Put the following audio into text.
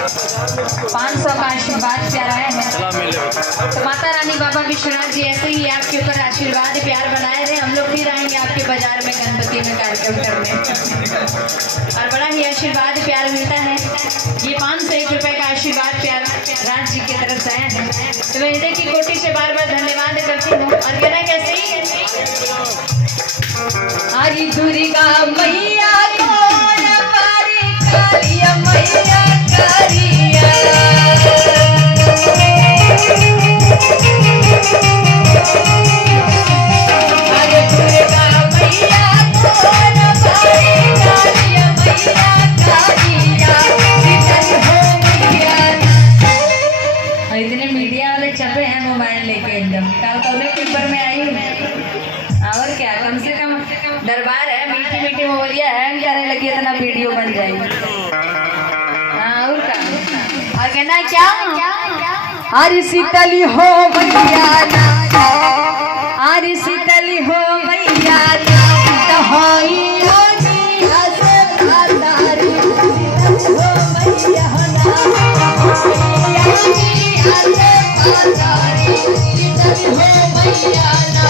500 का आशीर्वाद प्यारा है। तो माता रानी बाबा विश्वनाथ जी ऐसे ही आपके ऊपर आशीर्वाद प्यार बनाए रहे। हम लोग फिर आएंगे आपके बाजार में गणपति में कार्यक्रम करने और बड़ा ही आशीर्वाद प्यार मिलता है। ये 501 रुपए का आशीर्वाद प्यार राज जी की तरफ से है। तो मैं हृदय की कोटि से बार बार धन्यवाद करती हूँ। और कहना कैसे हरी दुर्गा मैया कौन पारी कालिया मैया कालिया हरी दुर्गा मैया कौन पारी कालिया मैया कालिया शीतल हो मैया। और इतने मीडिया वाले छपे हैं मोबाइल लेके एकदम काल पेपर में आई और क्या कम से कम दरबार है मीठी मीठी मोबाइलिया हैंग करने लगी इतना वीडियो बन जाएगी। हाँ और क्या और कहना क्या हरी शीतली हो मैया ना हरी शीतली हो मैया ना तो होई होनी हसे भातारी शीतल हो मैया ना होई होनी हसे भातारी शीतल हो मैया ना